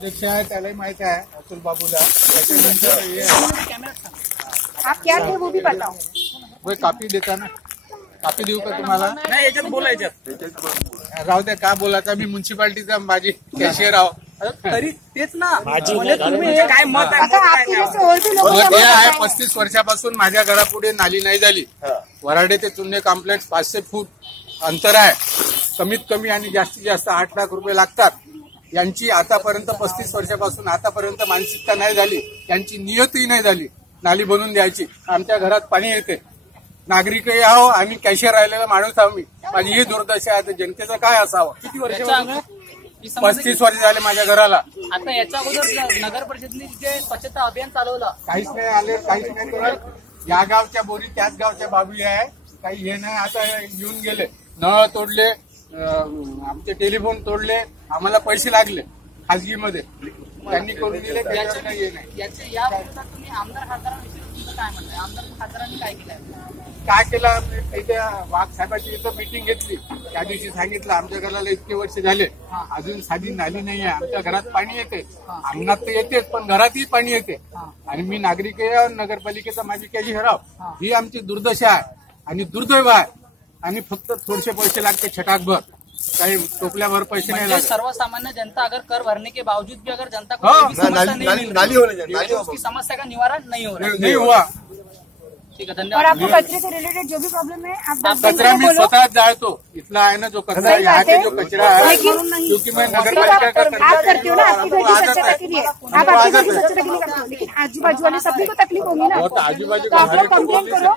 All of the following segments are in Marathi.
अध्यक्ष आहे त्यालाही माहित आहे अतुल बाबूला. त्याच्यानंतर हे आप क्या थे वो भी बताओ. वय कापी देता ना, कापी देऊ का तुम्हाला? नाही याच्यात बोलायच्यात राहू द्या, का बोलायचा, मी म्युन्सिपाल्टीचा माझी कॅशियर आहो. तरी तेच ना म्हणजे तुम्ही हे काय मत आहे आता आपके जैसे और भी लोग मग हे आहे 35 वर्षापासून माझ्या घरापुढे नाली नाही झाली. वराडे ते चुन्ने कॉम्प्लेक्स 500 फूट अंतर आहे. कमीत कमी आणि जास्तीत जास्त 8 लाख रुपये लागतात. यांची आतापर्यंत 35 वर्षापासून आतापर्यंत मानसिकता नाही झाली, यांची नियतही नाही झाली नाली बनवून द्यायची. आमच्या घरात पाणी येते, नागरिकही आहो आणि कॅशियर राहिलेला माणूस आहो मी. माझी ही दुर्दशा आहे, तर जनतेचं काय असावं. किती वर्ष 35 वर्ष झाले माझ्या घराला. आता याच्या अगोदर नगर परिषदेने जे स्वच्छता अभियान चालवलं काहीच नाही आले, काहीच नाही करत. या गावच्या बोरी त्याच गावच्या बाबी आहे, काही हे नाही. आता येऊन गेले, नळ तोडले, आमचे टेलिफोन तोडले, आम्हाला पैसे लागले खाजगीमध्ये, त्यांनी करून दिले. त्याच्यावर काही हे नाही. याचे या विरोधात तुम्ही आमदार खासदारांविषयी तुमचं काय म्हणताय? आमदार खासदारांनी काय केलंय? काय केलं, इथे वाघ साहेबांची इथं मीटिंग घेतली. त्या दिवशी सांगितलं आमच्या घराला इतके वर्ष झाले, अजून साधी नाली नाही आहे. आमच्या घरात पाणी येते, अंगणात तर येतेच, पण घरातही पाणी येते. आणि मी नागरिक आहे, नगरपालिकेचा माझी कॅशी हराव. ही आमची दुर्दशा आहे आणि दुर्दैव आहे. आणि फक्त थोडेसे पैसे लागते छटाकभर, काही टोपल्याभर पैसे नहीं लगे. सर्वसामान्य जनता अगर कर भरने के बावजूद भी अगर जनता को हाँ, कोई भी समस्या नहीं मिल रही है, नाली उसकी समस्या का निवारण नहीं हो रहा है. नहीं हुआ. ठीक है, और धन्यवाद. आपको कचरे से रिलेटेड जो भी प्रॉब्लम है आप कचरा मी स्वतः जाळतो. इथला आहे ना जो कचरा, यहाँ के जो कचरा है, क्योंकि मैं नगरपालिका का आप करते हो ना, आपकी घर की स्वच्छता के लिए आप आपकी घर की स्वच्छता के लिए करते हो, लेकिन आजू बाजू वाले सभी को तकलीफ होगी ना. बहुत आजू बाजू तो आप लोग कंप्लेन करो.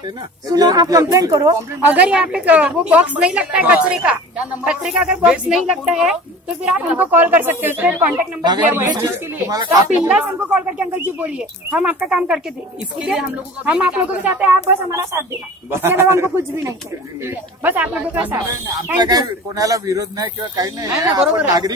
सुनो, आप कंप्लेन करो. अगर यहाँ पे वो बॉक्स नहीं लगता है कचरे का अगर बॉक्स नहीं लगता है तो फिर आप हमको कॉल कर सकते हो. उसका कॉन्टेक्ट नंबर दिया हुआ है इस चीज के लिए. तो आप बिंदास हमको कॉल करके अंकल जी बोलिए, हम आपका काम करके देंगे. इसके लिए हम आप लोगों को चाहते हैं, आप बस हमारा साथ देना. इसके अलावा हमको कुछ भी नहीं चाहिए. बस आप लोगों का साथ. आमचा काही कोणाला विरोध नाही किंवा काही नाही. आपण नागरिक